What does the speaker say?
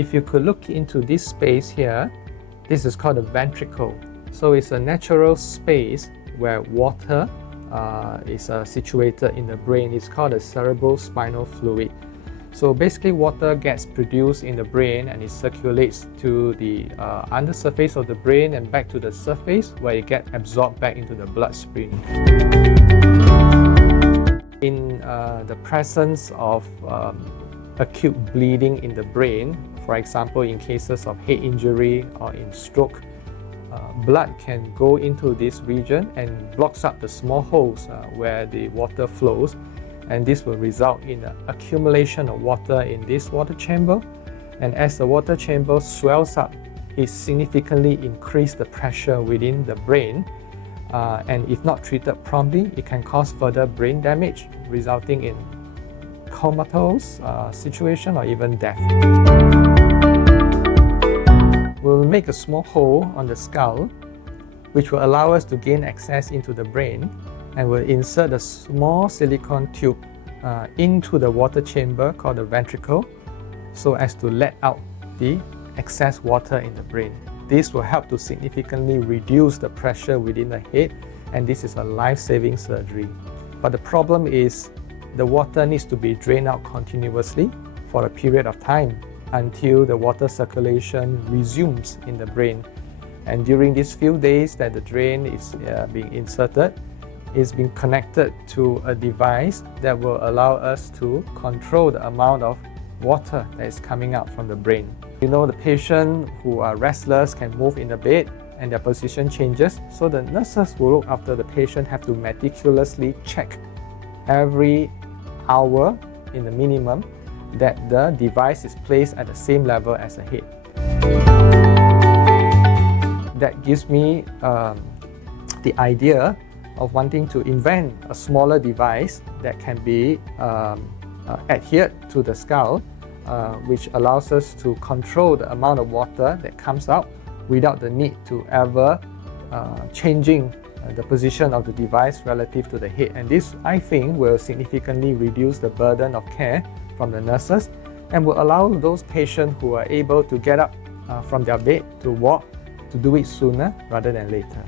if you could look into this space here, this is called a ventricle. So it's a natural space where water is situated in the brain. It's called the cerebrospinal fluid. So basically water gets produced in the brain and it circulates to the undersurface of the brain and back to the surface where it gets absorbed back into the bloodstream. In the presence of acute bleeding in the brain, for example in cases of head injury or in stroke, blood can go into this region and blocks up the small holes where the water flows, and this will result in an accumulation of water in this water chamber. And as the water chamber swells up, it significantly increases the pressure within the brain, and if not treated promptly, it can cause further brain damage, resulting in comatose situation or even death. We'll make a small hole on the skull, which will allow us to gain access into the brain, and we'll insert a small silicone tube into the water chamber called the ventricle, so as to let out the excess water in the brain. This will help to significantly reduce the pressure within the head, and this is a life-saving surgery. But the problem is the water needs to be drained out continuously for a period of time until the water circulation resumes in the brain. And during these few days that the drain is being inserted, it's being connected to a device that will allow us to control the amount of water that is coming out from the brain. You know, the patient who are restless can move in the bed and their position changes, so the nurses who look after the patient have to meticulously check every hour in the minimum that the device is placed at the same level as the head. That gives me the idea of wanting to invent a smaller device that can be adhered to the skull, which allows us to control the amount of water that comes out without the need to ever changing the position of the device relative to the head. And this, I think, will significantly reduce the burden of care from the nurses and will allow those patients who are able to get up from their bed to walk to do it sooner rather than later.